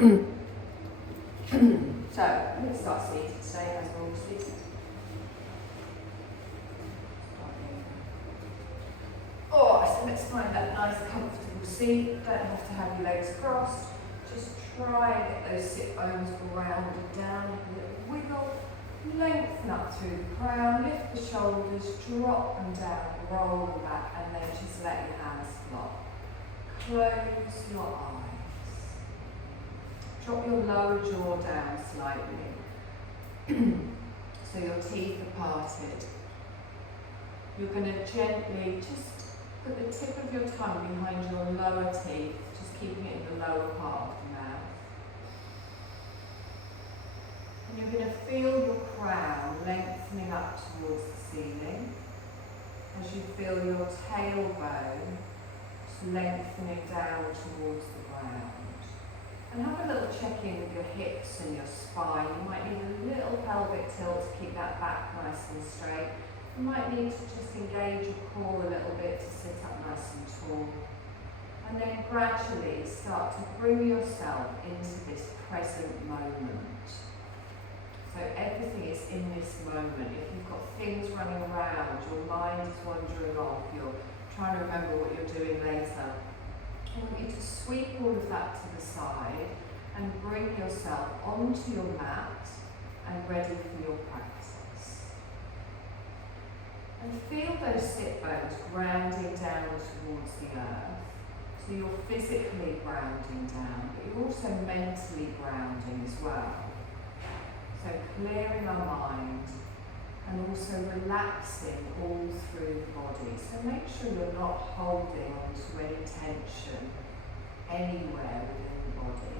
So, let's start seated today as we're all seated. Oh, so let's find that nice comfortable seat. Don't have to have your legs crossed. Just try and get those sit bones grounded down. A little wiggle. Lengthen up through the crown. Lift the shoulders. Drop them down. Roll them back. And then just let your hands flop. Close your eyes. Drop your lower jaw down slightly. So your teeth are parted. You're going to gently just put the tip of your tongue behind your lower teeth, just keeping it in the lower part of the mouth. And you're going to feel your crown lengthening up towards the ceiling as you feel your tailbone lengthening down towards the ground. And have a little check-in with your hips and your spine. You might need a little pelvic tilt to keep that back nice and straight. You might need to just engage your core a little bit to sit up nice and tall. And then gradually start to bring yourself into this present moment. So everything is in this moment. If you've got things running around, your mind is wandering off, you're trying to remember what you're doing later, I want you to sweep all of that to the side and bring yourself onto your mat and ready for your practice. And feel those sit bones grounding down towards the earth. So you're physically grounding down, but you're also mentally grounding as well. So clearing our mind and also relaxing all through the body. So make sure you're not holding on to any tension anywhere within the body.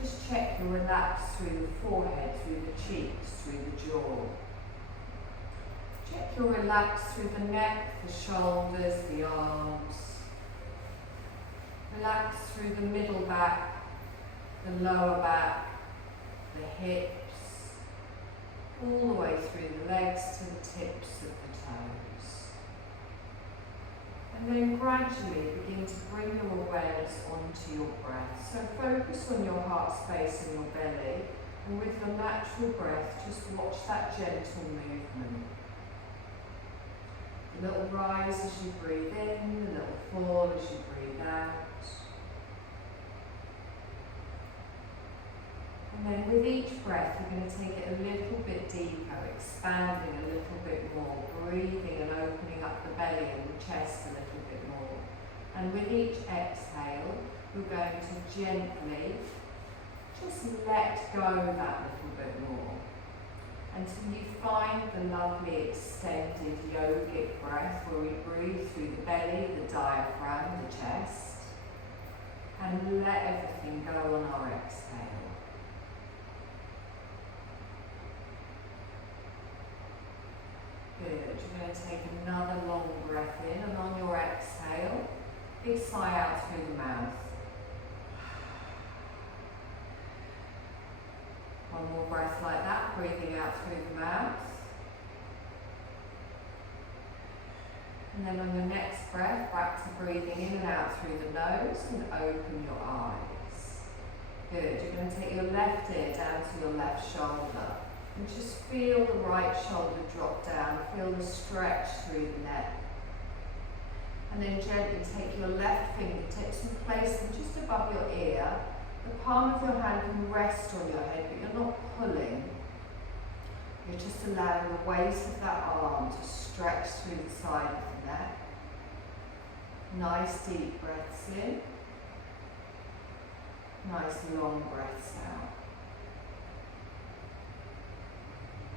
Just check you're relaxed through the forehead, through the cheeks, through the jaw. Check you're relaxed through the neck, the shoulders, the arms. Relax through the middle back, the lower back, the hips, all the way through the legs to the tips of the toes. And then gradually begin to bring your awareness onto your breath. So focus on your heart space and your belly, and with your natural breath, just watch that gentle movement. A little rise as you breathe in, a little fall as you breathe out. And then with each breath, you're going to take it a little bit deeper, expanding a little bit more, breathing and opening up the belly and the chest a little bit more. And with each exhale, you're going to gently just let go that little bit more until you find the lovely extended yogic breath where we breathe through the belly, the diaphragm, the chest, and let everything go on our exhale. Good. You're going to take another long breath in, and on your exhale, big sigh out through the mouth. One more breath like that, breathing out through the mouth. And then on your next breath, back to breathing in and out through the nose and open your eyes. Good. You're going to take your left ear down to your left shoulder. And just feel the right shoulder drop down, feel the stretch through the neck. And then gently take your left fingertips and place them just above your ear. The palm of your hand can rest on your head, but you're not pulling. You're just allowing the weight of that arm to stretch through the side of the neck. Nice deep breaths in. Nice long breaths out.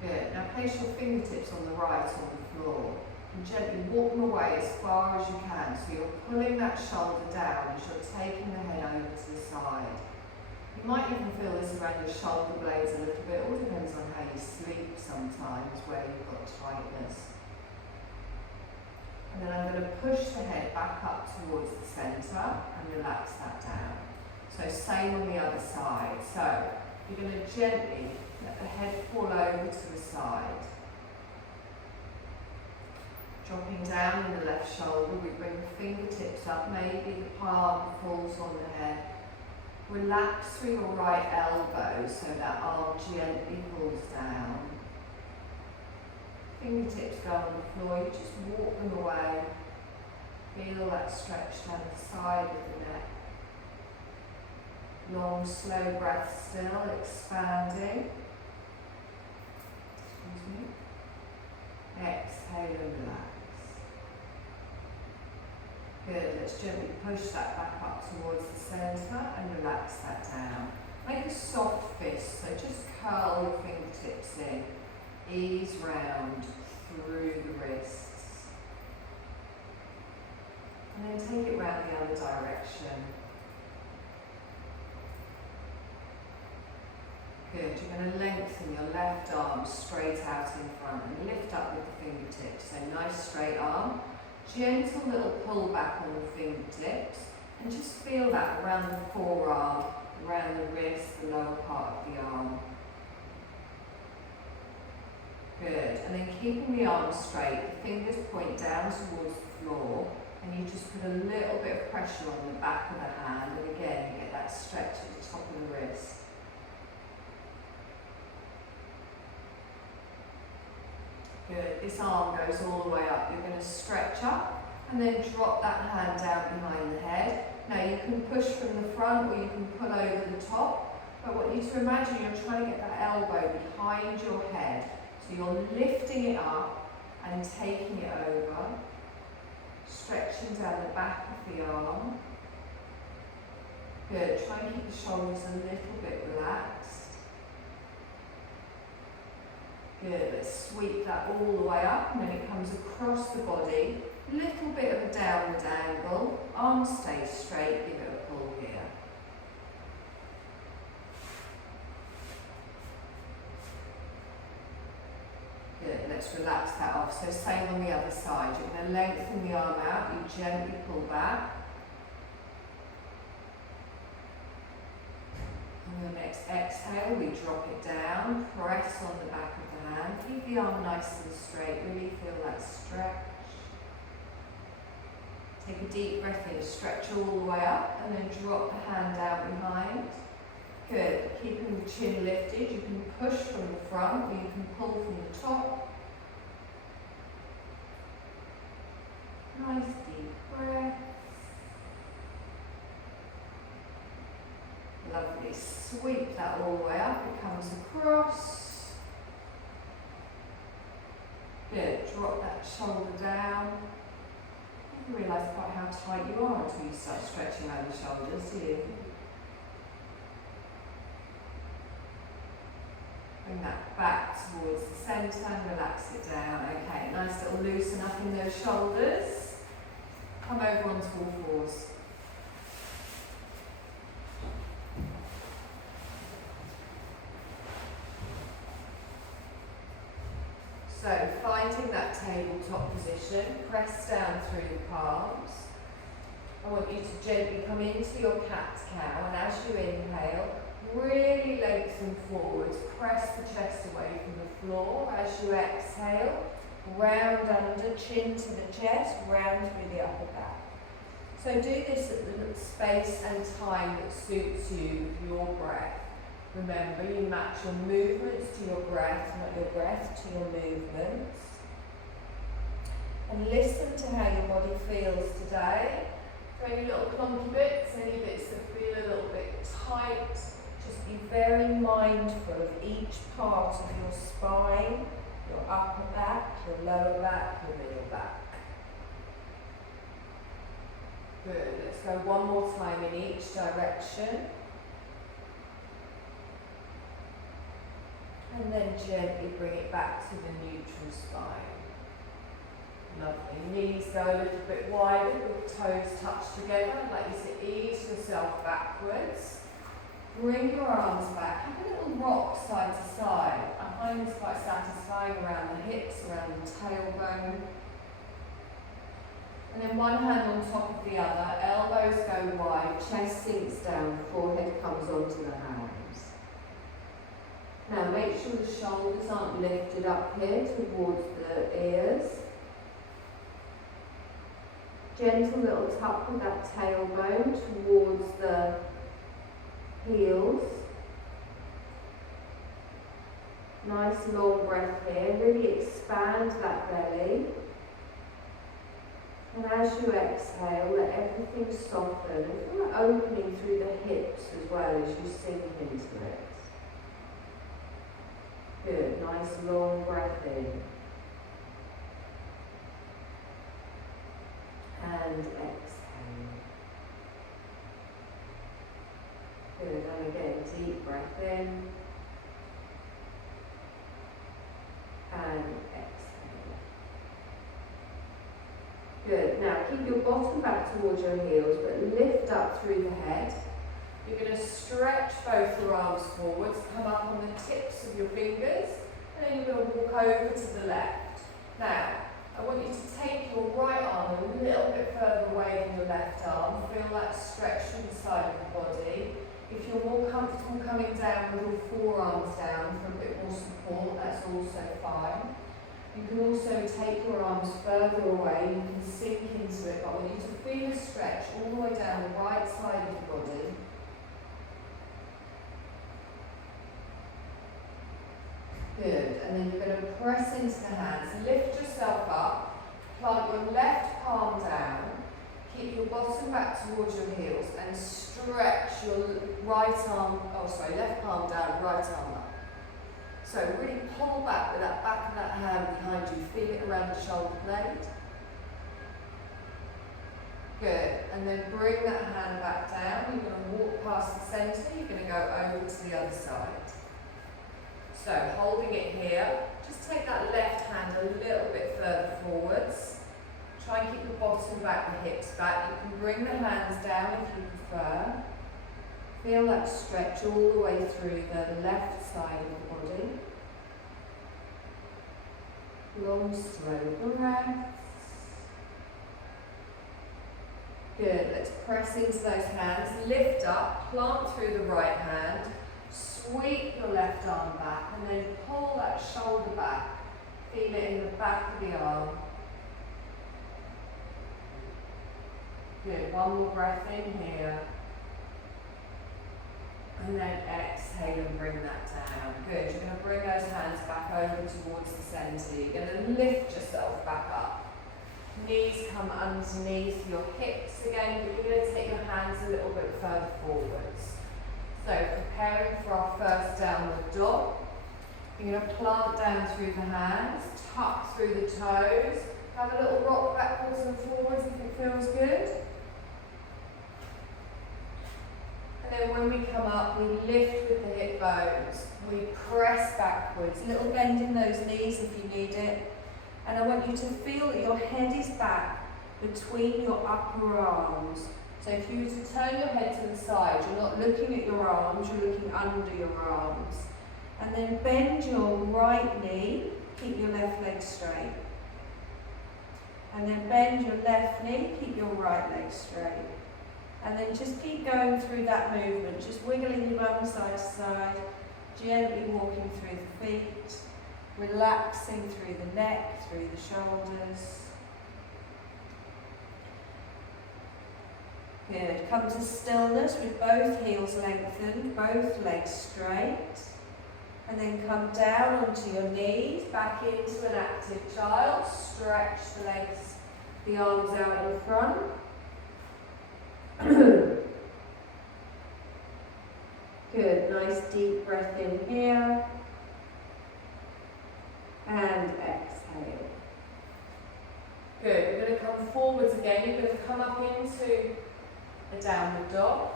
Good. Now place your fingertips on the right on the floor and gently walk them away as far as you can. So you're pulling that shoulder down as you're taking the head over to the side. You might even feel this around your shoulder blades a little bit. It all depends on how you sleep sometimes, where you've got tightness. And then I'm going to push the head back up towards the centre and relax that down. So same on the other side. So you're going to gently let the head fall over to the side. Dropping down in the left shoulder, we bring the fingertips up. Maybe the palm falls on the head. Relax through your right elbow so that arm gently pulls down. Fingertips go on the floor, you just walk them away. Feel that stretch down the side of the neck. Long, slow breath still, expanding. Excuse me. Exhale and relax. Good, let's gently push that back up towards the centre and relax that down. Make a soft fist, so just curl your fingertips in. Ease round through the wrists. And then take it round the other direction. Good, you're going to lengthen your left arm straight out in front and lift up with the fingertips. So nice straight arm. Gentle little pull back on the fingertips and just feel that around the forearm, around the wrist, the lower part of the arm. Good, and then keeping the arm straight, the fingers point down towards the floor and you just put a little bit of pressure on the back of the hand and again you get that stretch at the top of the wrist. Good, this arm goes all the way up. You're going to stretch up and then drop that hand down behind the head. Now you can push from the front or you can pull over the top, but I want you to imagine you're trying to get that elbow behind your head. So you're lifting it up and taking it over, stretching down the back of the arm. Good, try and keep the shoulders a little bit relaxed. Good, let's sweep that all the way up and then it comes across the body. Little bit of a downward angle. Arms stay straight, give it a pull here. Good, let's relax that off. So same on the other side. You're going to lengthen the arm out, you gently pull back. On your next exhale, we drop it down, press on the back of the hand, keep the arm nice and straight, really feel that stretch. Take a deep breath in, stretch all the way up, and then drop the hand down behind. Good, keeping the chin lifted, you can push from the front or you can pull from the top. Nice deep breath. Lovely, sweep that all the way up, it comes across. Good, drop that shoulder down. You don't realise quite how tight you are until you start stretching out the shoulders, do you? Bring that back towards the centre and relax it down. Okay, nice little loosen up in those shoulders. Come over onto all fours. So, finding that tabletop position, press down through the palms. I want you to gently come into your cat-cow, and as you inhale, really lengthen forwards, press the chest away from the floor. As you exhale, round under, chin to the chest, round through the upper back. So do this at the space and time that suits you with your breath. Remember, you match your movements to your breath, not your breath to your movements. And listen to how your body feels today. For any little clunky bits, any bits that feel a little bit tight, just be very mindful of each part of your spine, your upper back, your lower back, your middle back. Good, let's go one more time in each direction. And then gently bring it back to the neutral spine. Lovely. Knees go a little bit wider with toes touch together. I'd like you to ease yourself backwards. Bring your arms back. Have a little rock side to side. I find this quite satisfying around the hips, around the tailbone. And then one hand on top of the other. Elbows go wide. Chest sinks down. Forehead comes onto the hands. Now make sure the shoulders aren't lifted up here towards the ears. Gentle little tuck with that tailbone towards the heels. Nice long breath here, really expand that belly. And as you exhale, let everything soften. Feel that opening through the hips as well as you sink into it. Good, nice long breath in. And exhale. Good, and again, deep breath in. And exhale. Good, now keep your bottom back towards your heels, but lift up through the head. You're going to stretch both your arms forwards, come up on the tips of your fingers, and then you're going to walk over to the left. Now, I want you to take your right arm a little bit further away than your left arm. Feel that stretch through the side of the body. If you're more comfortable coming down with your forearms down for a bit more support, that's also fine. You can also take your arms further away, you can sink into it, but I want you to feel a stretch all the way down the right side of the body. Good, and then you're going to press into the hands, lift yourself up, plant your left palm down, keep your bottom back towards your heels and stretch your left palm down, right arm up. So really pull back with that back of that hand behind you, feel it around the shoulder blade. Good, and then bring that hand back down, you're going to walk past the centre, you're going to go over to the other side. So holding it here, just take that left hand a little bit further forwards. Try and keep the bottom back, the hips back. You can bring the hands down if you prefer. Feel that stretch all the way through the left side of the body. Long, slow breaths. Good, let's press into those hands. Lift up, plant through the right hand. Sweep your left arm back and then pull that shoulder back. Feel it in the back of the arm. Good, one more breath in here. And then exhale and bring that down. Good, you're going to bring those hands back over towards the centre. You're going to lift yourself back up. Knees come underneath your hips again, but you're going to take your hands a little bit further forwards. So preparing for our first downward dog. You're going to plant down through the hands, tuck through the toes, have a little rock backwards and forwards if it feels good. And then when we come up, we lift with the hip bones. We press backwards, a little bend in those knees if you need it. And I want you to feel that your head is back between your upper arms. So if you were to turn your head to the side, you're not looking at your arms, you're looking under your arms. And then bend your right knee, keep your left leg straight. And then bend your left knee, keep your right leg straight. And then just keep going through that movement, just wiggling your bum side to side, gently walking through the feet, relaxing through the neck, through the shoulders. Good. Come to stillness with both heels lengthened, both legs straight. And then come down onto your knees, back into an active child. Stretch the legs, the arms out in front. Good. Nice deep breath in here. And exhale. Good. We're going to come forwards again. You're going to come up into a downward dog.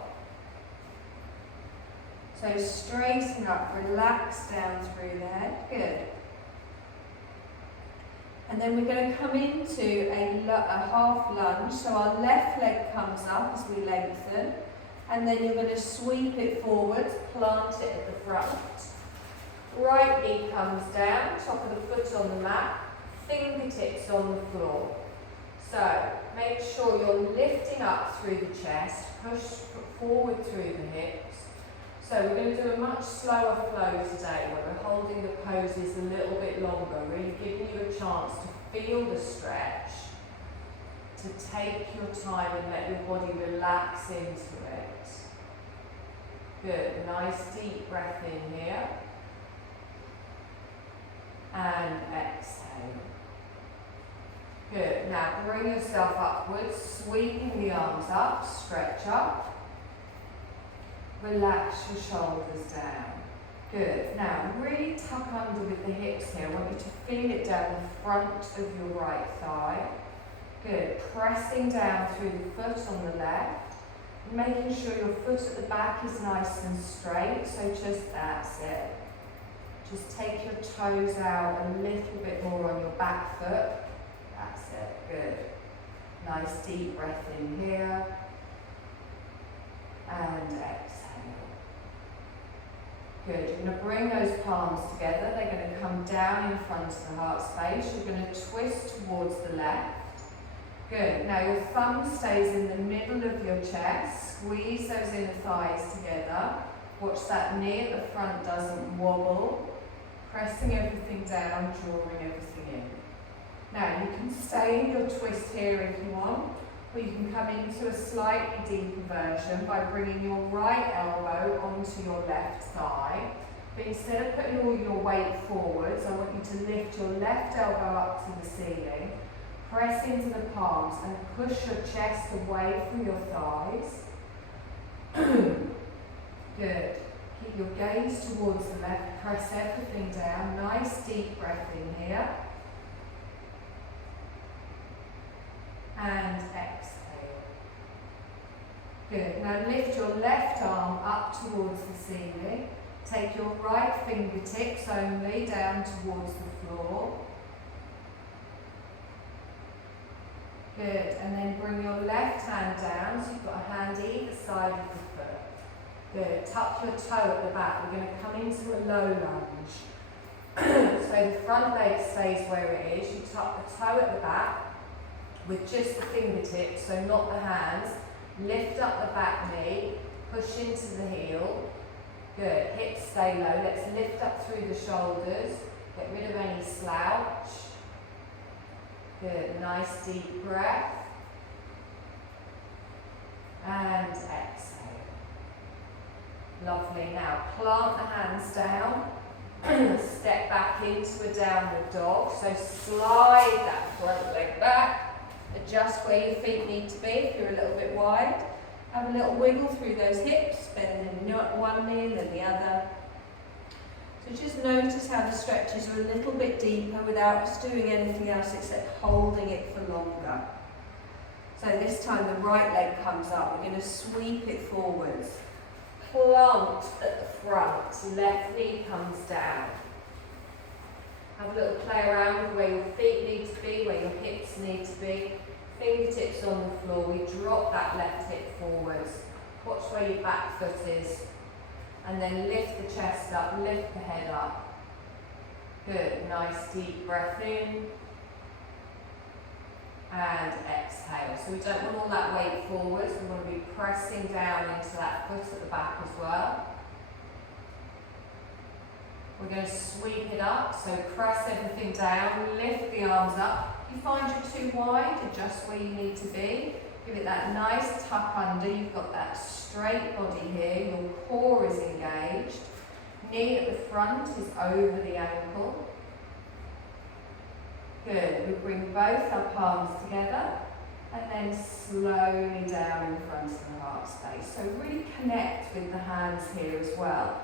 So straighten up, relax down through the head. Good. And then we're going to come into a half lunge. So our left leg comes up as we lengthen. And then you're going to sweep it forward, plant it at the front. Right knee comes down, top of the foot on the mat, fingertips on the floor. So make sure you're lifting up through the chest, push forward through the hips. So we're going to do a much slower flow today where we're holding the poses a little bit longer, really giving you a chance to feel the stretch, to take your time and let your body relax into it. Good, nice deep breath in here. And exhale. Good, now bring yourself upwards, sweeping the arms up, stretch up. Relax your shoulders down. Good, now really tuck under with the hips here. I want you to feel it down the front of your right thigh. Good, pressing down through the foot on the left. Making sure your foot at the back is nice and straight, so just that's it. Just take your toes out a little bit more on your back foot. That's it, good. Nice deep breath in here. And exhale. Good, you're going to bring those palms together. They're going to come down in front of the heart space. You're going to twist towards the left. Good, now your thumb stays in the middle of your chest. Squeeze those inner thighs together. Watch that knee at the front doesn't wobble. Pressing everything down, drawing everything in. Now you can stay in your twist here if you want, or you can come into a slightly deeper version by bringing your right elbow onto your left thigh. But instead of putting all your weight forwards, I want you to lift your left elbow up to the ceiling. Press into the palms and push your chest away from your thighs. Good. Keep your gaze towards the left. Press everything down. Nice deep breath in here. And exhale. Good. Now lift your left arm up towards the ceiling. Take your right fingertips only down towards the floor. Good, and then bring your left hand down, so you've got a hand either side of the foot. Good, tuck your toe at the back. We're going to come into a low lunge. So the front leg stays where it is. You tuck the toe at the back with just the fingertips, so not the hands. Lift up the back knee, push into the heel. Good, hips stay low. Let's lift up through the shoulders. Get rid of any slouch. Good, nice deep breath. And exhale. Lovely, now plant the hands down. Step back into a downward dog. So slide that front leg back. Adjust where your feet need to be if you're a little bit wide. Have a little wiggle through those hips, bending one knee and then the other. So just notice how the stretches are a little bit deeper without us doing anything else except holding it for longer. So this time the right leg comes up. We're going to sweep it forwards. Plant at the front. Left knee comes down. Have a little play around with where your feet need to be, where your hips need to be. Fingertips on the floor. We drop that left hip forwards. Watch where your back foot is. And then lift the chest up, lift the head up. Good, nice deep breath in. And exhale. So we don't want all that weight forwards, we want to be pressing down into that foot at the back as well. We're going to sweep it up, so press everything down, lift the arms up. If you find you're too wide, adjust where you need to be. Give it that nice tuck under. You've got that straight body here. Your core is engaged. Knee at the front is over the ankle. Good. We bring both our palms together and then slowly down in front of the heart space. So really connect with the hands here as well.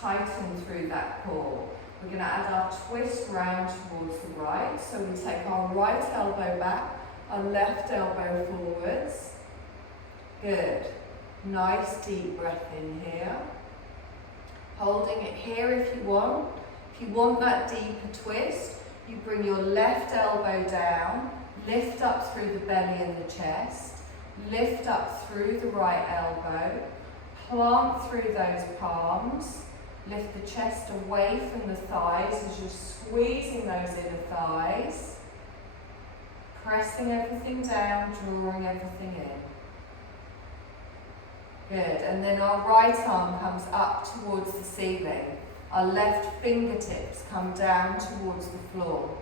Tighten through that core. We're going to add our twist round towards the right. So we take our right elbow back, our left elbow forwards. Good. Nice deep breath in here. Holding it here if you want. If you want that deeper twist, you bring your left elbow down, lift up through the belly and the chest, lift up through the right elbow, plant through those palms, lift the chest away from the thighs as you're squeezing those inner thighs. Pressing everything down, drawing everything in. Good, and then our right arm comes up towards the ceiling. Our left fingertips come down towards the floor.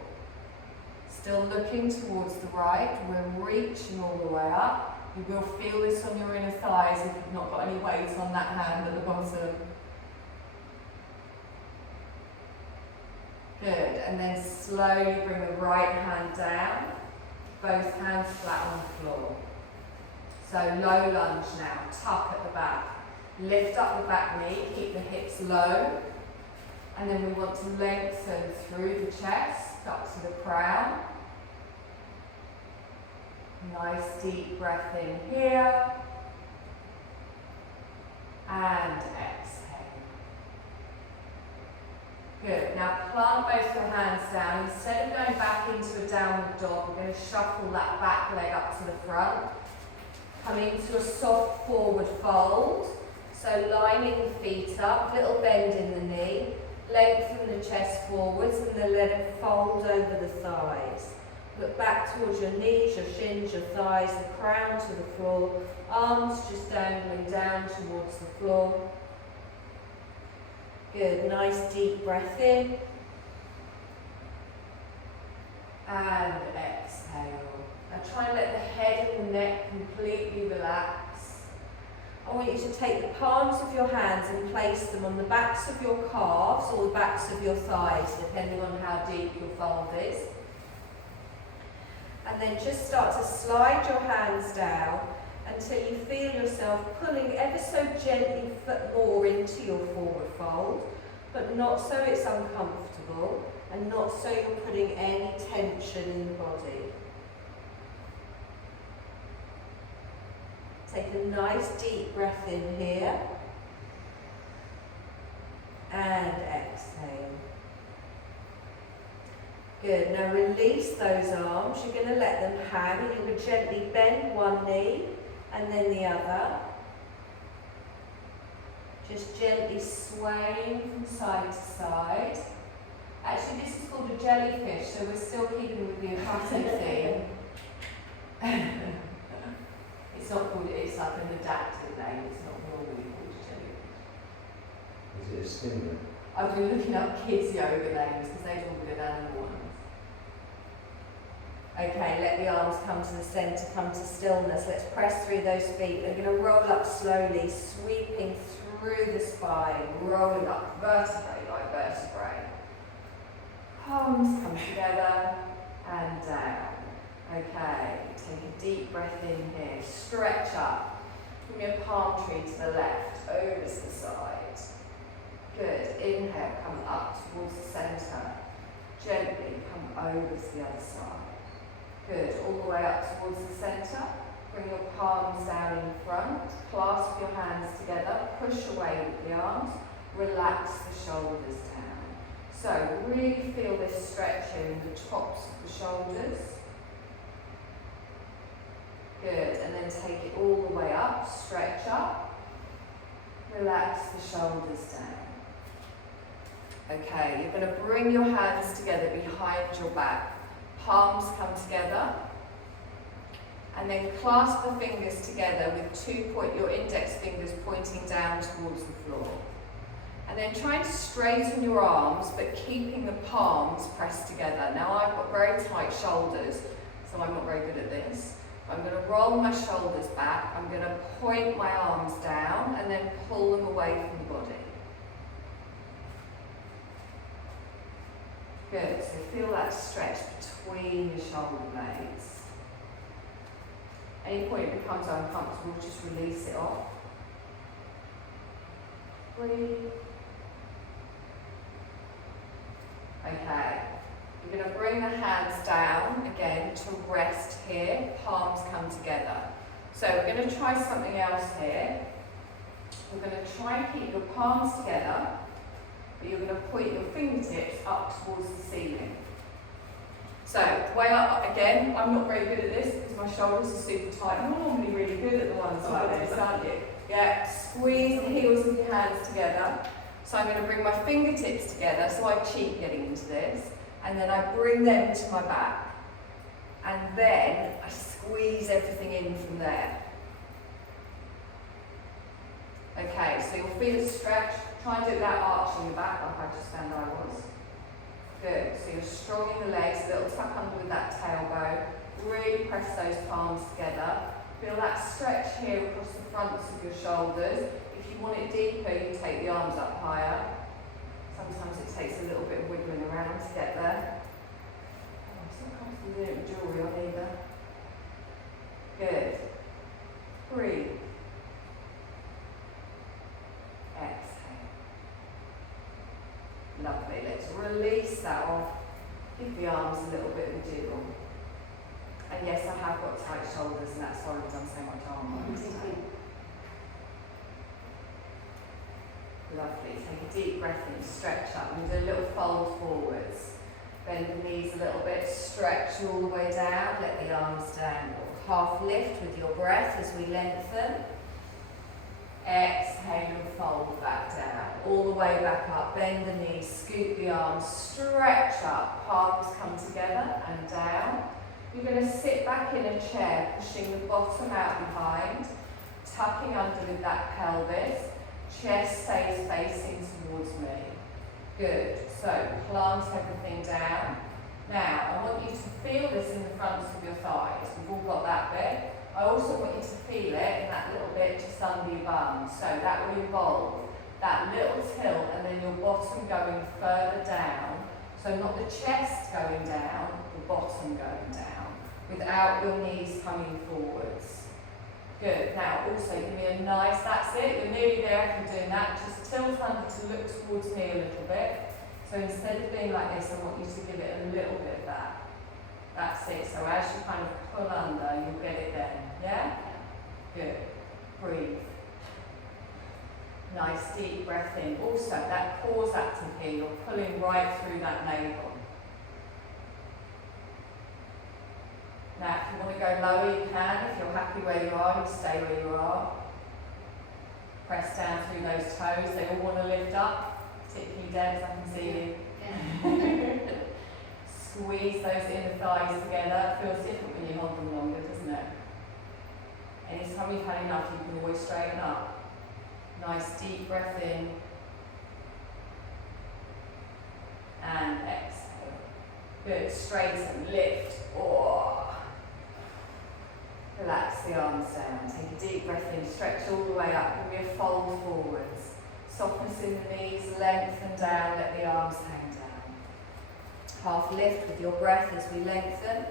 Still looking towards the right, we're reaching all the way up. You will feel this on your inner thighs if you've not got any weight on that hand at the bottom. Good, and then slowly bring the right hand down, both hands flat on the floor. So low lunge now, tuck at the back. Lift up the back knee, keep the hips low. And then we want to lengthen through the chest, up to the crown. Nice deep breath in here. And exhale. Good. Now plant both your hands down. Instead of going back into a downward dog, we're going to shuffle that back leg up to the front. Come into a soft forward fold. So lining the feet up, little bend in the knee. Lengthen the chest forwards and then let it fold over the thighs. Look back towards your knees, your shins, your thighs, the crown to the floor. Arms just dangling down towards the floor. Good, nice deep breath in. And exhale. Now try and let the head and the neck completely relax. I want you to take the palms of your hands and place them on the backs of your calves or the backs of your thighs, depending on how deep your fold is. And then just start to slide your hands down until you feel yourself pulling ever so gently more into your forward fold, but not so it's uncomfortable and not so you're putting any tension in the body. Take a nice deep breath in here and exhale. Good, now release those arms. You're going to let them hang and you're going to gently bend one knee and then the other. Just gently swaying from side to side. Actually, this is called a jellyfish, so we're still keeping with the aquatic theme. It's not called, it's like an adapted name, it's not normally called a jellyfish. Is it a stimulant? I've been looking up kids' yoga names because they've all good animal ones. Okay, let the arms come to the centre, come to stillness. Let's press through those feet. We're going to roll up slowly, sweeping through the spine, rolling up vertebrae by vertebrae. Palms come together and down. Okay, take a deep breath in here. Stretch up. Give me a palm tree to the left, over to the side. Good. Inhale, come up towards the centre. Gently come over to the other side. Good. All the way up towards the centre. Bring your palms down in front. Clasp your hands together. Push away with the arms. Relax the shoulders down. So really feel this stretching the tops of the shoulders. Good. And then take it all the way up. Stretch up. Relax the shoulders down. Okay, you're going to bring your hands together behind your back. Palms come together. And then clasp the fingers together with your index fingers pointing down towards the floor. And then try to straighten your arms, but keeping the palms pressed together. Now I've got very tight shoulders, so I'm not very good at this. I'm going to roll my shoulders back. I'm going to point my arms down and then pull them away from the body. Good, so feel that stretch between your shoulder blades. Any point it becomes uncomfortable, just release it off. Breathe. Okay, you're going to bring the hands down again to rest here, palms come together. So we're going to try something else here. We're going to try and keep your palms together, but you're going to point your fingertips up towards the ceiling. So, way up again. I'm not very good at this because my shoulders are super tight. You're normally really good at the ones like this, aren't you? Yeah, squeeze the heels of your hands together. So I'm going to bring my fingertips together, so I cheat getting into this. And then I bring them to my back. And then I squeeze everything in from there. Okay, so you'll feel a stretch. Try and do it without arching your back like I just found I was. Good, so you're strong in the legs, a little tuck under with that tailbone. Really press those palms together. Feel that stretch here across the fronts of your shoulders. If you want it deeper, you take the arms up higher. Sometimes it takes a little bit of wiggling around to get there. Oh, I'm so comfortable doing it with jewellery on either. Good. Breathe. Exhale. Lovely. Let's release that off. Give the arms a little bit of a jiggle. And yes, I have got tight shoulders, and that's why I've done so much arm work today. Lovely. Take a deep breath in, stretch up, and do a little fold forwards. Bend the knees a little bit, stretch all the way down, let the arms dangle. Half lift with your breath as we lengthen. Exhale and fold back down, all the way back up. Bend the knees, scoop the arms, stretch up, palms come together and down. You're going to sit back in a chair, pushing the bottom out behind, tucking under with that pelvis. Chest stays facing towards me. Good. So plant everything down. Now, I want you to feel this in the fronts of your thighs. We've all got that bit. I also want you to feel it in that little bit just under your bum. So that will involve that little tilt and then your bottom going further down. So not the chest going down, the bottom going down, without your knees coming forwards. Good. Now also give me a nice, that's it, you're nearly there if you're doing that. Just tilt under to look towards me a little bit. So instead of being like this, I want you to give it a little bit of that. That's it. So as you kind of pull under, you'll get it then. Yeah? Good. Breathe. Nice deep breath in. Also, that pause active here, you're pulling right through that navel. Now, if you want to go lower, you can. If you're happy where you are, you stay where you are. Press down through those toes. They all want to lift up, particularly Debs, I can see you. Yeah. Squeeze those inner thighs together. It feels different when you hold them longer, doesn't it? Anytime you've had enough, you can always straighten up. Nice deep breath in. And exhale. Good. Straighten, lift. Oh. Relax the arms down. Take a deep breath in. Stretch all the way up. Give me a fold forwards. Softness in the knees. Lengthen down. Let the arms hang down. Half lift with your breath as we lengthen.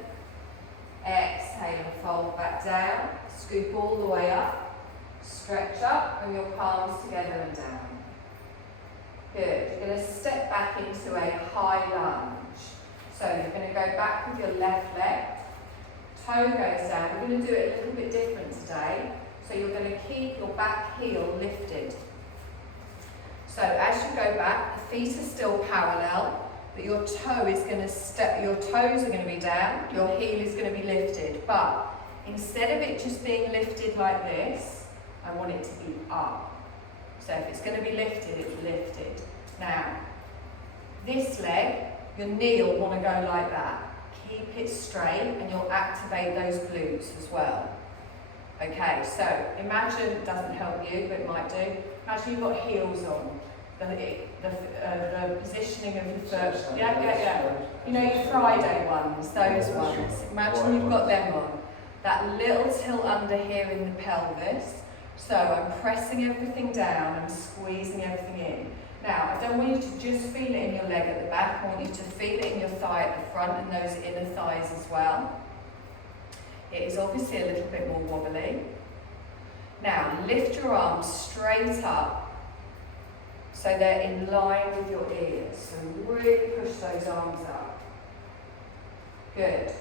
Exhale and fold back down. Scoop all the way up. Stretch up. Bring your palms together and down. Good. You're going to step back into a high lunge. So you're going to go back with your left leg. Toe goes down. We're going to do it a little bit different today. So you're going to keep your back heel lifted. So as you go back, the feet are still parallel, but your toe is going to step. Your toes are going to be down. Your heel is going to be lifted. But instead of it just being lifted like this, I want it to be up. So if it's going to be lifted, it's lifted. Now, this leg, your knee will want to go like that. Keep it straight and you'll activate those glutes as well. Okay, so imagine, it doesn't help you, but it might do. Imagine you've got heels on. The positioning of your foot. Yeah. You know your Friday ones, those ones. Imagine you've got them on. That little tilt under here in the pelvis. So I'm pressing everything down and squeezing everything in. Now, I don't want you to just feel it in your leg at the back. I want you to feel it in your thigh at the front and those inner thighs as well. It is obviously a little bit more wobbly. Now, lift your arms straight up so they're in line with your ears. So really push those arms up. Good.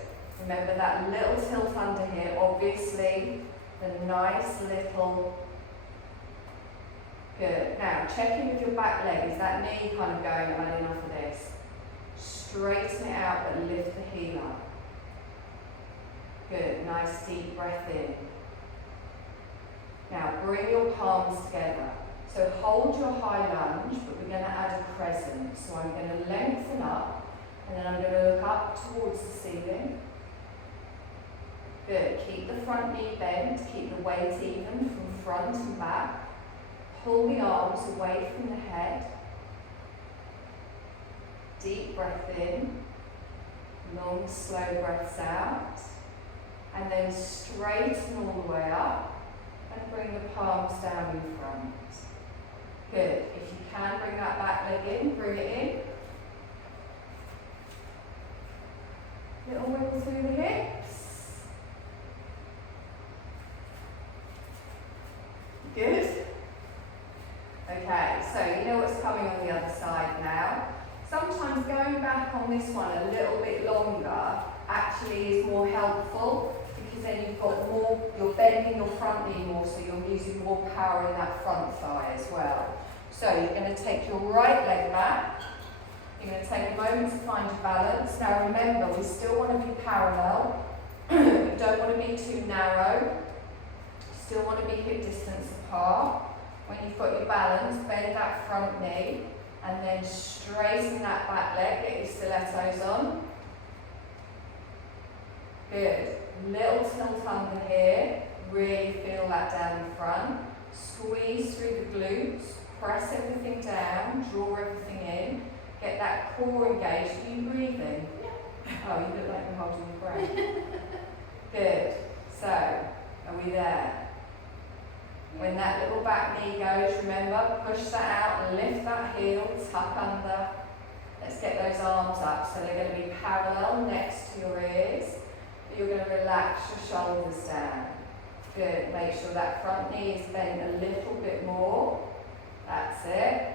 Remember that little tilt under here, obviously, the nice little. Good. Now, check in with your back leg. Is that knee kind of going, I've had enough of this? Straighten it out, but lift the heel up. Good. Nice deep breath in. Now, bring your palms together. So hold your high lunge, but we're going to add a crescent. So I'm going to lengthen up, and then I'm going to look up towards the ceiling. Good. Keep the front knee bent. Keep the weight even from front and back. Pull the arms away from the head. Deep breath in. Long, slow breaths out. And then straighten all the way up and bring the palms down in front. Good. If you can, bring that back leg in, bring it in. Little wiggle through the hips. Good. Okay, so you know what's coming on the other side now. Sometimes going back on this one a little bit longer actually is more helpful, because then you've got more, you're bending your front knee more, so you're using more power in that front thigh as well. So you're going to take your right leg back. You're going to take a moment to find your balance. Now remember, we still want to be parallel. We don't want to be too narrow. Still want to be hip distance apart. When you've got your balance, bend that front knee and then straighten that back leg, get your stilettos on. Good. Little tilt under here, really feel that down in front. Squeeze through the glutes, press everything down, draw everything in. Get that core engaged. Are you breathing? Yeah. Oh, you look like you're holding your breath. Good. So, are we there? When that little back knee goes, remember, push that out, lift that heel, tuck under. Let's get those arms up so they're going to be parallel next to your ears. But you're going to relax your shoulders down. Good. Make sure that front knee is bent a little bit more. That's it.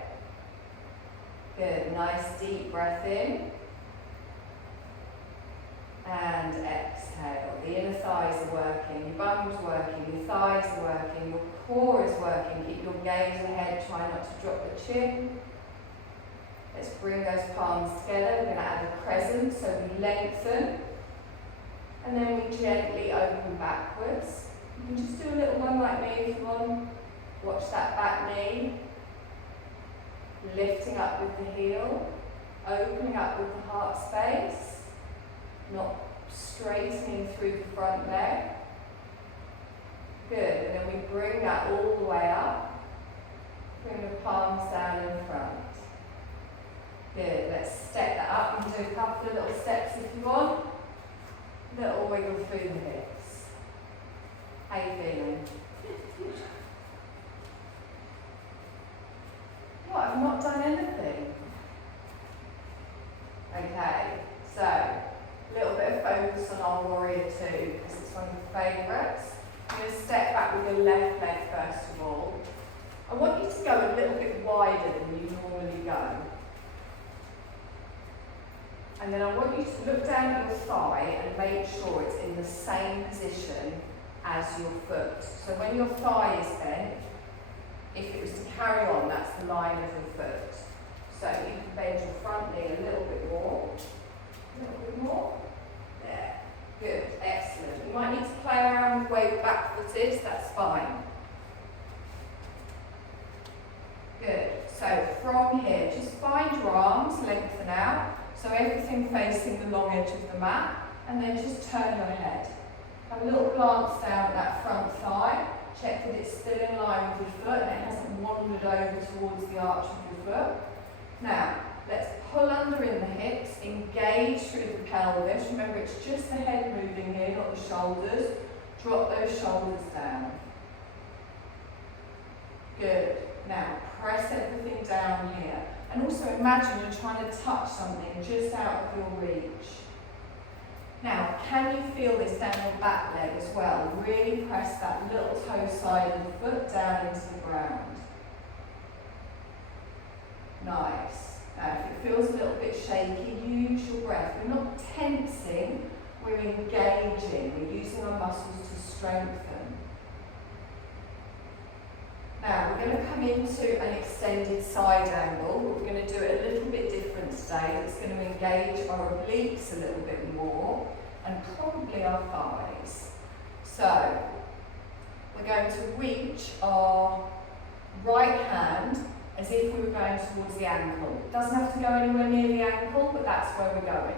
Good. Nice deep breath in. And exhale. The inner thighs are working, your bum's working, your thighs are working, your core is working. Keep your gaze ahead, try not to drop the chin. Let's bring those palms together. We're going to add a crescent, so we lengthen. And then we gently open backwards. You can just do a little one like me if you want. Watch that back knee. Lifting up with the heel. Opening up with the heart space. Not straightening through the front leg. Good, and then we bring that all the way up. Bring the palms down in front. Good, let's step that up. You can do a couple of little steps if you want. Little wiggle through the hips. How are you feeling? What, I've not done anything. Okay, so a little bit of focus on our warrior two, because it's one of your favourites. I'm going to step back with your left leg first of all. I want you to go a little bit wider than you normally go. And then I want you to look down at your thigh and make sure it's in the same position as your foot. So when your thigh is bent, if it was to carry on, that's the line of your foot. So you can bend your front knee a little bit more. A little bit more. There. Good. Excellent. You might need to play around with where your back foot is. That's fine. Good. So from here, just find your arms, lengthen out. So everything facing the long edge of the mat. And then just turn your head. Have a little glance down at that front thigh. Check that it's still in line with your foot and it hasn't wandered over towards the arch of your foot. Now, let's pull under in the hips, engage through the pelvis. Remember, it's just the head moving here, not the shoulders. Drop those shoulders down. Good. Now, press everything down here. And also imagine you're trying to touch something just out of your reach. Now, can you feel this down your back leg as well? Really press that little toe side of the foot down into the ground. Nice. Now, if it feels a little bit shaky, use your breath. We're not tensing, we're engaging. We're using our muscles to strengthen. Now, we're going to come into an extended side angle, but we're going to do it a little bit different today. It's going to engage our obliques a little bit more, and probably our thighs. So, we're going to reach our right hand as if we were going towards the ankle. It doesn't have to go anywhere near the ankle, but that's where we're going.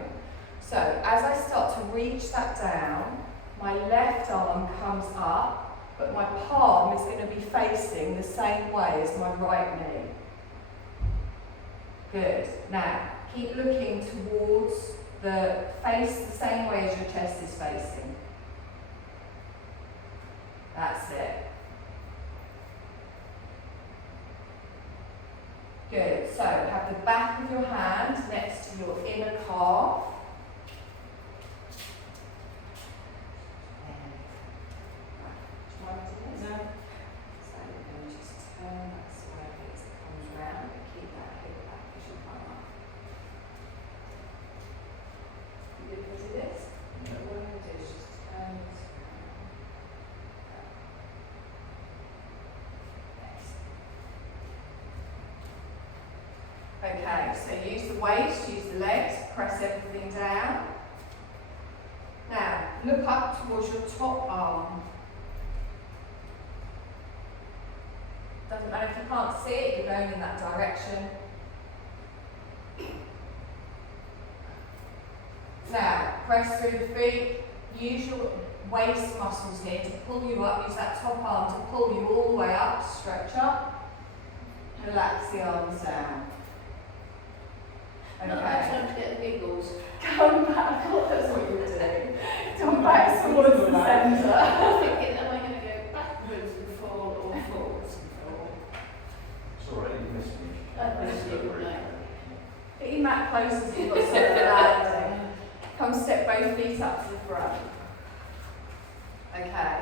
So, as I start to reach that down, my left arm comes up, but my palm is going to be facing the same way as my right knee. Good. Now, keep looking towards the face the same way as your chest is facing. have the back of your hand next to your inner calf. Do you want to do this? No. So you're going to just turn that slowly as it comes round and keep that hip back as you come up. You good to do this? No. What I'm going to do is just turn this around. Okay, so use the waist, use the legs, press everything down. Now, look up towards your top arm. Doesn't matter if you can't see it, you're going in that direction. Now, press through the feet, use your waist muscles here to pull you up, use that top arm to pull you all the way up, stretch up, relax the arms down. Not Okay. time to get the giggles. Come back, that's what you were doing. Come back towards the centre. I'm thinking, am I going to go backwards and fall or forwards and fall? It's all right, you missed me. I missed you, no. Get your mat close as you've got something landing. Come step both feet up to the front. Okay.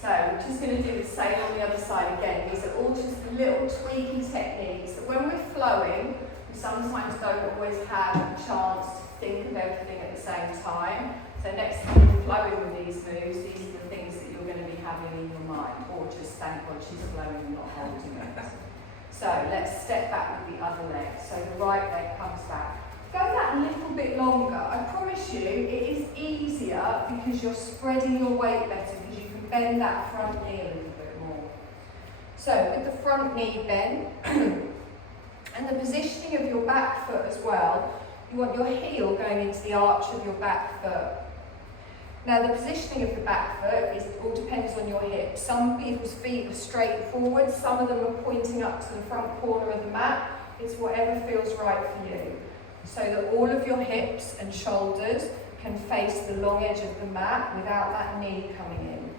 So we're just going to do the same on the other side again. These are all just little tweaky techniques that when we're flowing, we sometimes don't always have a chance to think of everything at the same time. So next time you're flowing with these moves, these are the things that you're going to be having in your mind, or just thank God she's flowing and not holding it. So let's step back with the other leg. So the right leg comes back. Go that little bit longer. I promise you it is easier because you're spreading your weight better because you can bend that front knee a little bit more. So with the front knee bend and the positioning of your back foot as well, you want your heel going into the arch of your back foot. Now the positioning of the back foot all depends on your hips. Some people's feet are straight forward, some of them are pointing up to the front corner of the mat. It's whatever feels right for you. So that all of your hips and shoulders can face the long edge of the mat without that knee coming in.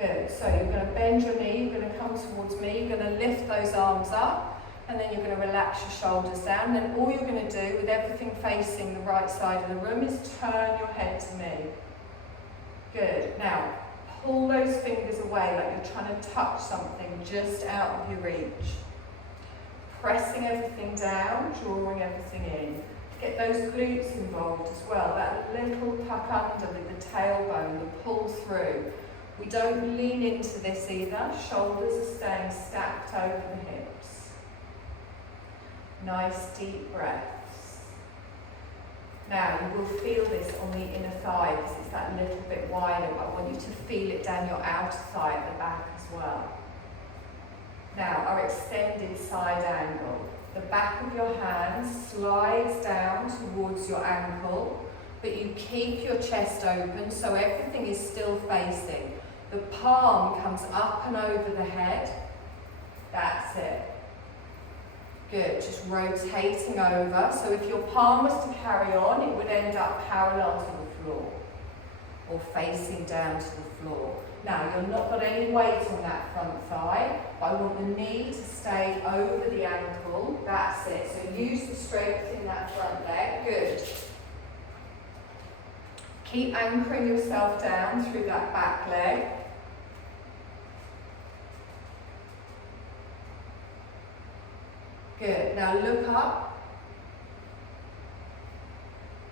Good, so you're going to bend your knee, you're going to come towards me, you're going to lift those arms up, and then you're going to relax your shoulders down. Then all you're going to do with everything facing the right side of the room is turn your head to me. Good, now pull those fingers away like you're trying to touch something just out of your reach. Pressing everything down, drawing everything in. Get those glutes involved as well, that little tuck under with the tailbone, the pull through. We don't lean into this either, shoulders are staying stacked over the hips. Nice deep breaths. Now you will feel this on the inner thigh because it's that little bit wider, but I want you to feel it down your outer thigh at the back as well. Now, our extended side angle. The back of your hand slides down towards your ankle, but you keep your chest open so everything is still facing. The palm comes up and over the head. That's it. Good, just rotating over. So if your palm was to carry on, it would end up parallel to the floor or facing down to the floor. Now, you've not got any weight on that front thigh, but I want the knee to stay over the ankle. That's it. So use the strength in that front leg. Good. Keep anchoring yourself down through that back leg. Good. Now look up.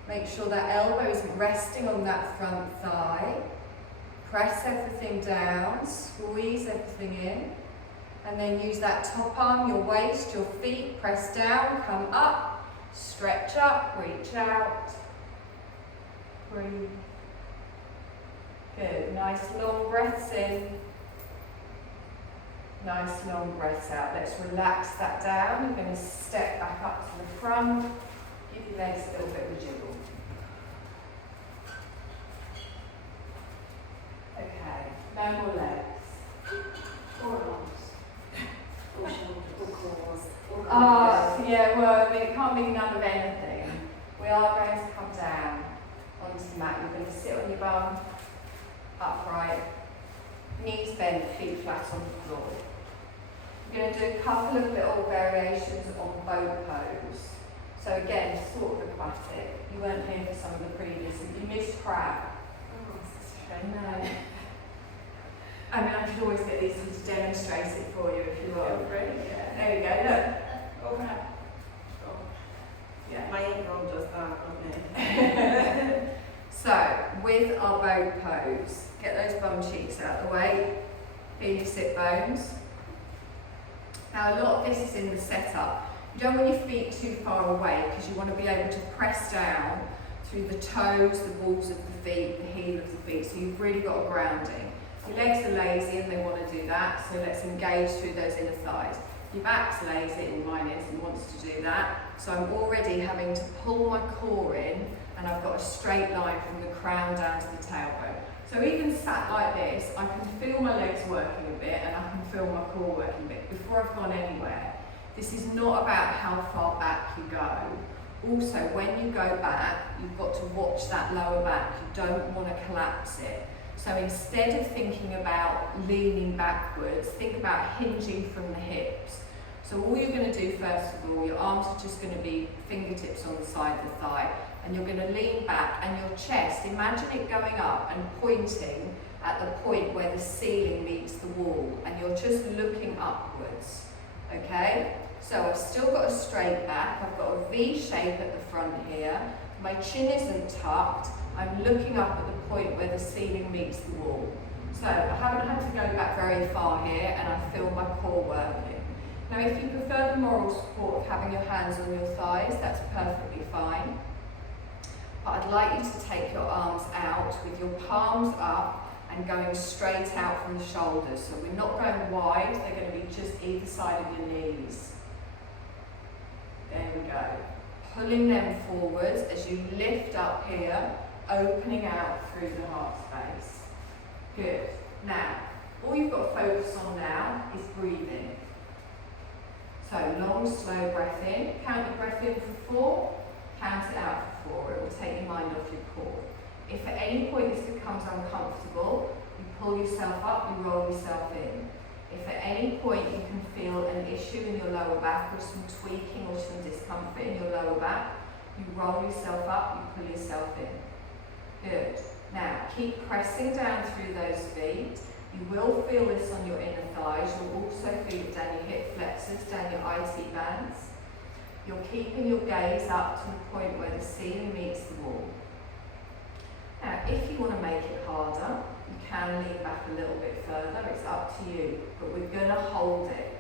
Make sure that elbow isn't resting on that front thigh. Press everything down, squeeze everything in, and then use that top arm, your waist, your feet, press down, come up, stretch up, reach out, breathe. Good, nice long breaths in, nice long breaths out. Let's relax that down. You're going to step back up to the front, give your legs a little bit of a jiggle. Okay, no more legs. Or arms. Or shoulders. Or claws. Or Yeah, well, I mean, it can't be none of anything. We are going to come down onto the mat. You're going to sit on your bum, upright, knees bent, feet flat on the floor. You're going to do a couple of little variations on boat pose. So again, sort of aquatic. You weren't here for some of the previous, you missed crab. Oh, this is strange. No. I mean, I could always get these two to demonstrate it for you if you Feel want. free, yeah. There you go, look. Okay. Oh, Yeah. my 8-year-old does that, doesn't it? So, with our boat pose, get those bum cheeks out of the way, feel your sit bones. Now, a lot of this is in the setup. You don't want your feet too far away because you want to be able to press down through the toes, the balls of the feet, the heel of the feet, so you've really got a grounding. Your legs are lazy and they want to do that, so let's engage through those inner thighs. Your back's lazy, or mine is, and wants to do that, so I'm already having to pull my core in, and I've got a straight line from the crown down to the tailbone. So even sat like this, I can feel my legs working a bit, and I can feel my core working a bit before I've gone anywhere. This is not about how far back you go. Also, when you go back, you've got to watch that lower back. You don't want to collapse it. So instead of thinking about leaning backwards, think about hinging from the hips. So all you're going to do first of all, your arms are just going to be fingertips on the side of the thigh, and you're going to lean back, and your chest, imagine it going up and pointing at the point where the ceiling meets the wall, and you're just looking upwards, okay? So I've still got a straight back, I've got a V shape at the front here, my chin isn't tucked, I'm looking up at the point where the ceiling meets the wall. So I haven't had to go back very far here, and I feel my core working. Now if you prefer the moral support of having your hands on your thighs, that's perfectly fine. But I'd like you to take your arms out with your palms up and going straight out from the shoulders. So we're not going wide, they're going to be just either side of your knees. There we go. Pulling them forwards as you lift up here, opening out through the heart space. Good. Now, all you've got to focus on now is breathing. So long, slow breath in. Count your breath in for 4, count it out for 4. It will take your mind off your core. If at any point this becomes uncomfortable, you pull yourself up, you roll yourself in. If at any point you can feel an issue in your lower back or some tweaking or some discomfort in your lower back, you roll yourself up, you pull yourself in. Good. Now, keep pressing down through those feet. You will feel this on your inner thighs. You'll also feel it down your hip flexors, down your IT bands. You're keeping your gaze up to the point where the ceiling meets the wall. Now, if you want to make it harder, you can lean back a little bit further. It's up to you, but we're going to hold it.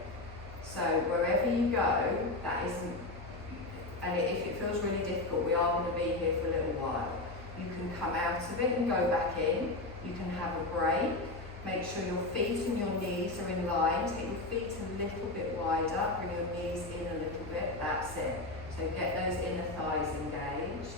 So wherever you go, that isn't, and if it feels really difficult, we are going to be here for a little while. You can come out of it and go back in. You can have a break. Make sure your feet and your knees are in line. Take your feet a little bit wider. Bring your knees in a little bit. That's it. So get those inner thighs engaged.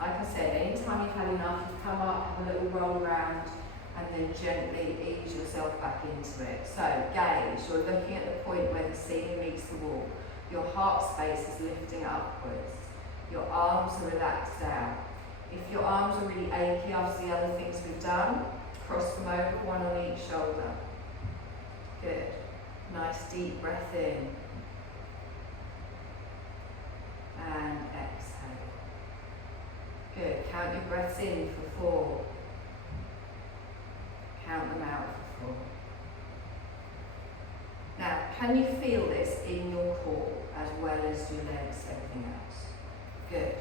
Like I said, anytime you've had enough, you come up, have a little roll round, and then gently ease yourself back into it. So gaze. You're looking at the point where the ceiling meets the wall. Your heart space is lifting upwards. Your arms are relaxed out. If your arms are really achy after the other things we've done, cross them over, one on each shoulder. Good. Nice deep breath in. And exhale. Good. Count your breaths in for 4. Count them out for 4. Now, can you feel this in your core as well as your legs, everything else? Good.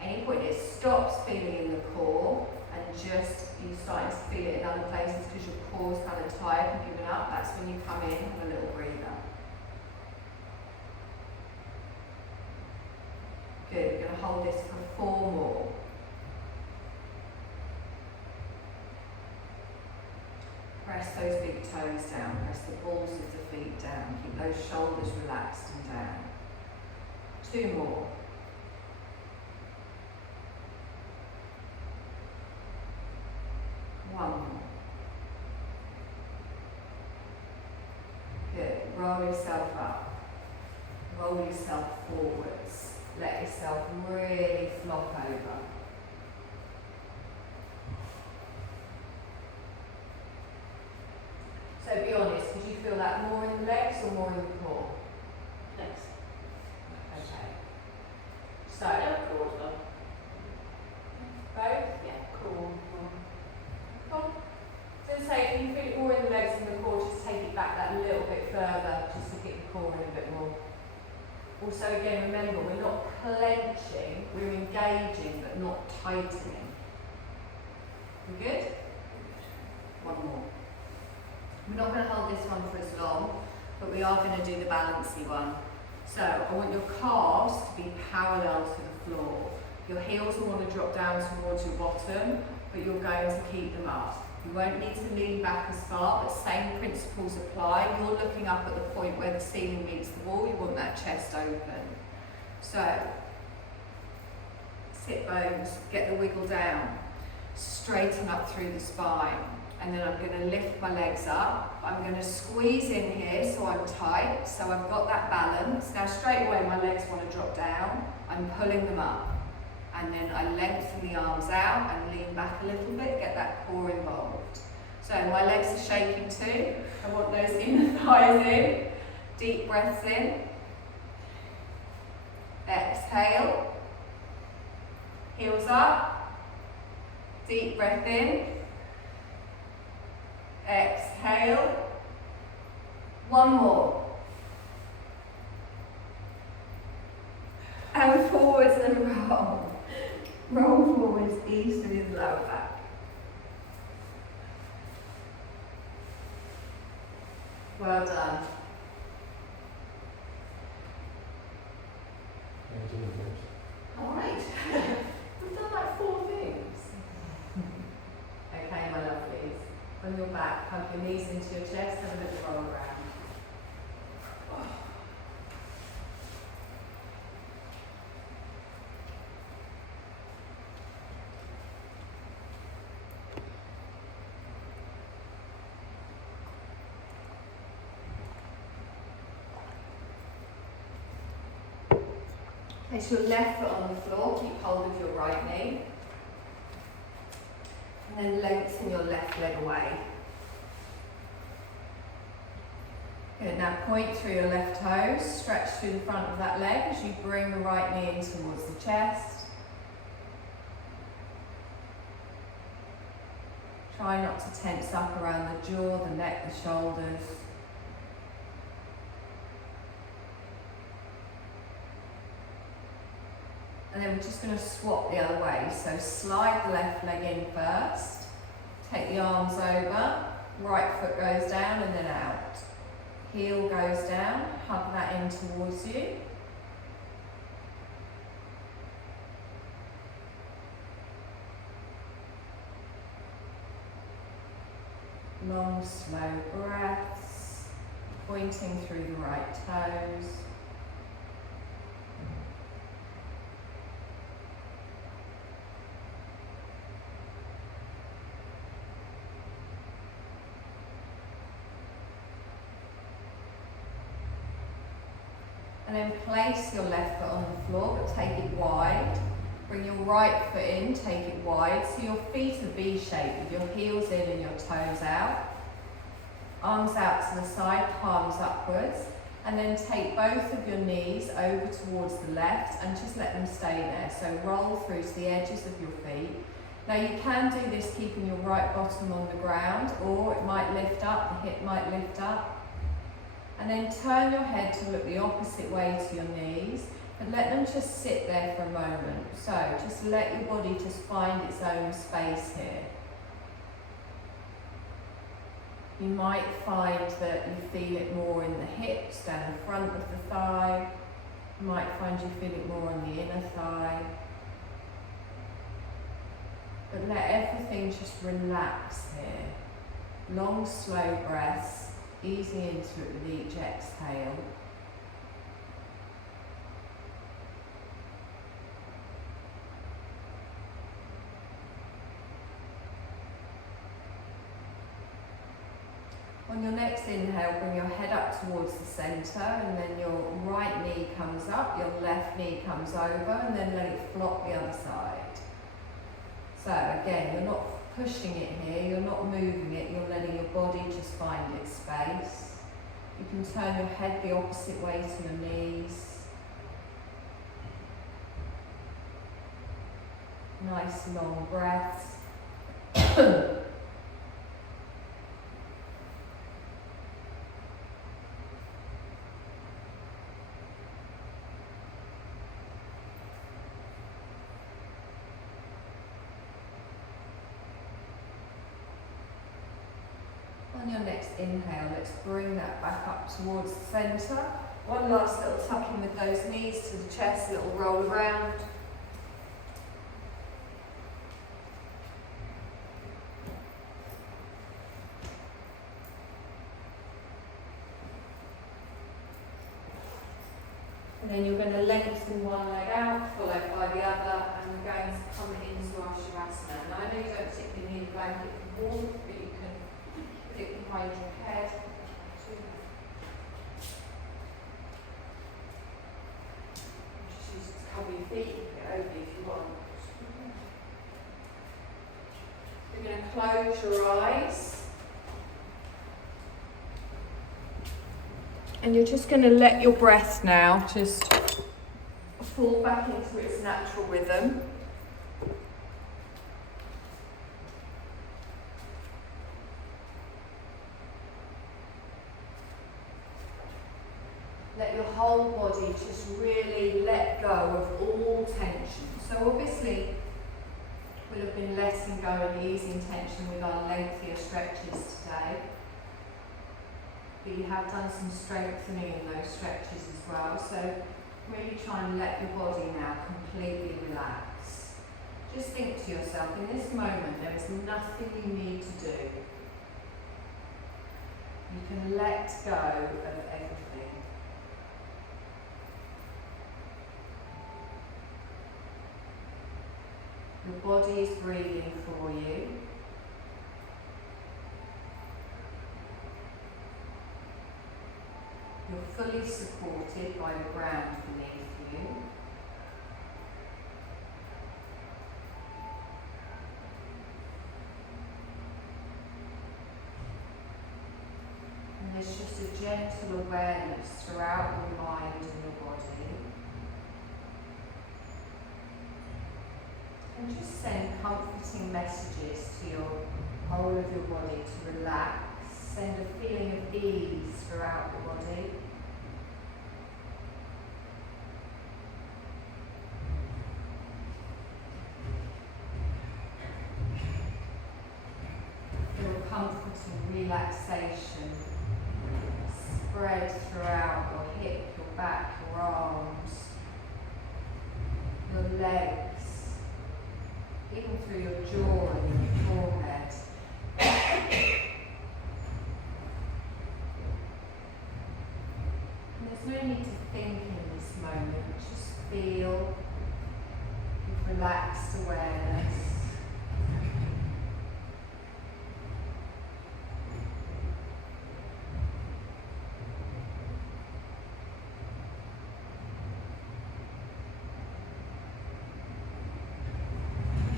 Any point it stops feeling in the core and just you're starting to feel it in other places because your core's kind of tired and given up, that's when you come in and have a little breather. Good, we're going to hold this for 4 more. Press those big toes down, press the balls of the feet down, keep those shoulders relaxed and down. 2 more. 1 more. Good. Roll yourself up. Roll yourself forwards. Let yourself really flop over. So be honest, did you feel that more legs or more in the core? Next. Okay. So, No, core as well. both? Yeah, core. Cool. So say if you feel it more in the legs than the core, just take it back that little bit further, just to get the core in a bit more. Also, again, remember, we're not clenching, we're engaging but not tightening. We good? One more. We're not going to hold this one for as long, but we are going to do the balancy one. So I want your calves to be parallel to the floor. Your heels will want to drop down towards your bottom, but you're going to keep them up. You won't need to lean back as far, but same principles apply. You're looking up at the point where the ceiling meets the wall. You want that chest open. So, sit bones, get the wiggle down, straighten up through the spine. And then I'm going to lift my legs up. I'm going to squeeze in here so I'm tight, so I've got that balance. Now straight away my legs want to drop down. I'm pulling them up. And then I lengthen the arms out and lean back a little bit, get that core involved. So my legs are shaking too. I want those inner thighs in. Deep breaths in. Exhale. Heels up. Deep breath in. Exhale. One more. And forwards and roll. Roll forwards, ease through the lower back. Well done. All right. We've done like 4 things. Okay, my lovelies. On your back, hug your knees into your chest, have a little roll around. Place your left foot on the floor, keep hold of your right knee. And then lengthen your left leg away. Good, now point through your left toes, stretch through the front of that leg as you bring the right knee in towards the chest. Try not to tense up around the jaw, the neck, the shoulders. And then we're just going to swap the other way. So slide the left leg in first, take the arms over, right foot goes down and then out. Heel goes down, hug that in towards you. Long, slow breaths, pointing through the right toes. And then place your left foot on the floor, but take it wide. Bring your right foot in, take it wide. So your feet are V-shaped with your heels in and your toes out. Arms out to the side, palms upwards. And then take both of your knees over towards the left and just let them stay there. So roll through to the edges of your feet. Now you can do this keeping your right bottom on the ground, or it might lift up, the hip might lift up. And then turn your head to look the opposite way to your knees, and let them just sit there for a moment. So just let your body just find its own space here. You might find that you feel it more in the hips, down the front of the thigh. You might find you feel it more on the inner thigh. But let everything just relax here. Long, slow breaths. Easing into it with each exhale. On your next inhale, bring your head up towards the centre, and then your right knee comes up, your left knee comes over, and then let it flop the other side. So again, you're not pushing it here, you're not moving it, you're letting your body just find its space. You can turn your head the opposite way to your knees. Nice long breaths. On your next inhale, let's bring that back up towards the centre. One last little tuck in with those knees to the chest, a little roll around. And then you're going to lengthen one leg out, followed by the other, and we're going to come into our Shavasana. Now I know you don't particularly need a blanket for warmth, but you can put it behind your head. Just use it to cover your feet, you can put it over you if you want. You're going to close your eyes. And you're just going to let your breath now just fall back into its natural rhythm. Let your whole body just really let go of all tension. So obviously we'll have been letting go and easing tension with our lengthier stretches today. But you have done some strengthening in those stretches as well. So really try and let your body now completely relax. Just think to yourself, in this moment there is nothing you need to do. You can let go of everything. Your body is breathing for you. You're fully supported by the ground beneath you. And there's just a gentle awareness throughout your mind and your body. And just send comforting messages to your whole of your body to relax. Send a feeling of ease throughout the body. Feel comfort and relaxation spread throughout your hip, your back, your arms, your legs, even through your jaw and your forehead. There's no need to think in this moment, just feel with relaxed awareness.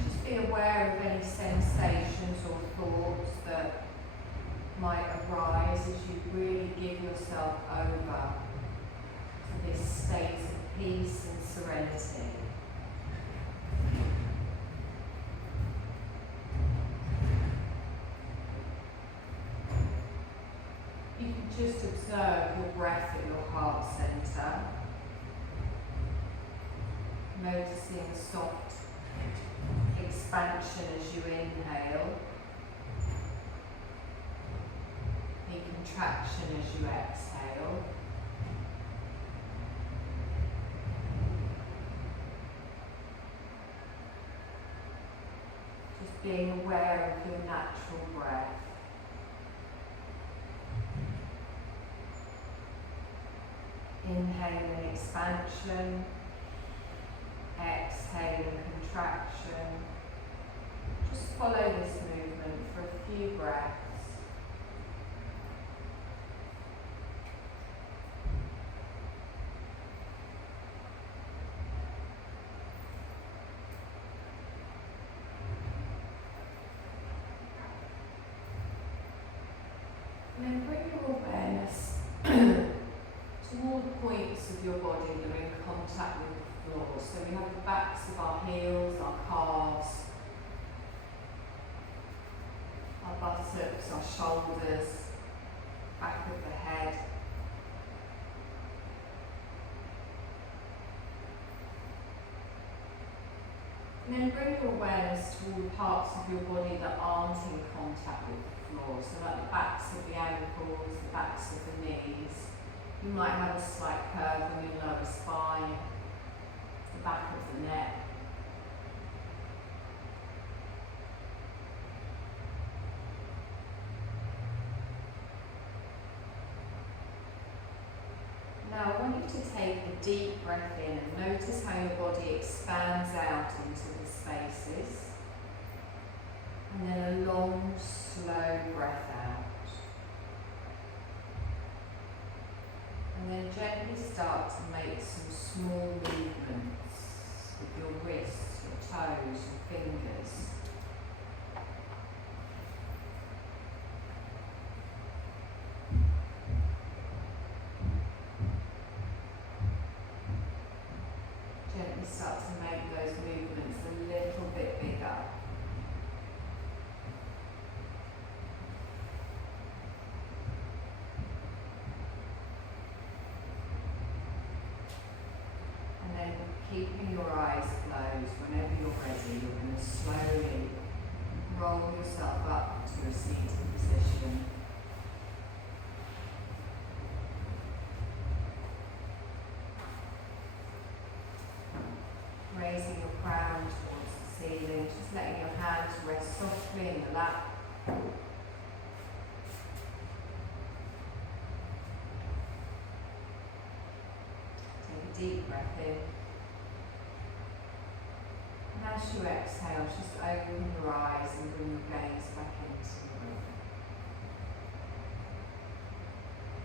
Just be aware of any sensations or thoughts that might arise as you really give yourself over this state of peace and serenity. You can just observe your breath at your heart centre, noticing a soft expansion as you inhale, a contraction as you exhale. Being aware of your natural breath. Inhaling expansion, exhaling contraction. Just follow this movement for a few breaths. And then bring your awareness backs of our heels, our calves, our buttocks, our shoulders, back of the head. And then bring your awareness to all the parts of your body that aren't in contact with the floor. So like the backs of the ankles, the backs of the knees. You might have a slight curve on your lower spine, the back of the neck. Now I want you to take a deep breath in and notice how your body expands out into the spaces. And then a long, slow breath out. And then gently start to make some small movements with your wrists, your toes, your fingers. Gently start to make those movements a little bit bigger. And then keeping your eyes closed, whenever you're ready, you're going to slowly roll yourself up to a seated position. Raising your crown towards the ceiling, just letting your hands rest softly in the lap. Take a deep breath in. And as you exhale, just open your eyes and bring your gaze back into the room.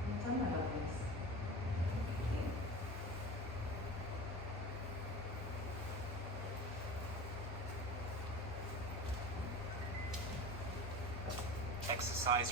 Well done, my lovelies. Exercise